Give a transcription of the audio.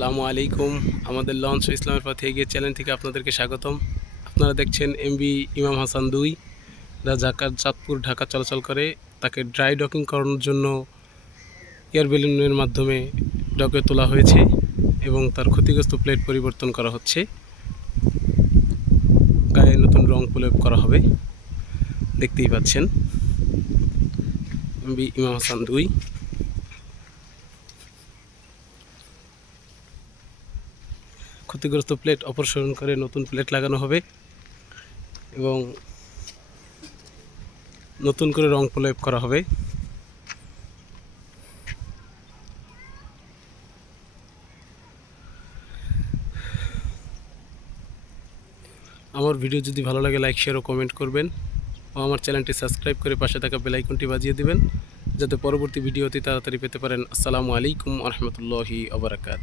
আসসালামু আলাইকুম। আমাদের লঞ্চ ইসলামের পথে এগিয়ে চ্যানেল থেকে আপনাদেরকে স্বাগতম। আপনারা দেখছেন এমভি ইমাম হাসান 2 ঢাকার চাঁদপুর ঢাকা চলাচল করে। তাকে ড্রাই ডকিং করানোর জন্য এয়ার বেলুনের মাধ্যমে ডকে তোলা হয়েছে এবং তার ক্ষতিগ্রস্ত প্লেট পরিবর্তন করা হচ্ছে। গায়ে নতুন রং প্রয়োগ করা হবে, দেখতেই পাচ্ছেন। এমভি ইমাম হাসান 2 ক্ষতিগ্রস্ত প্লেট অপসারণ করে নতুন প্লেট লাগানো হবে এবং নতুন করে রং প্রয়োগ করা হবে। আমার ভিডিও যদি ভালো লাগে লাইক শেয়ার ও কমেন্ট করবেন ও আমার চ্যানেলটি সাবস্ক্রাইব করে পাশে থাকা বেল আইকনটি বাজিয়ে দিবেন যাতে পরবর্তী ভিডিও অতি তাড়াতাড়ি পেতে পারেন। আসসালামু আলাইকুম ওয়া রাহমাতুল্লাহি ওয়া বারাকাতুহু।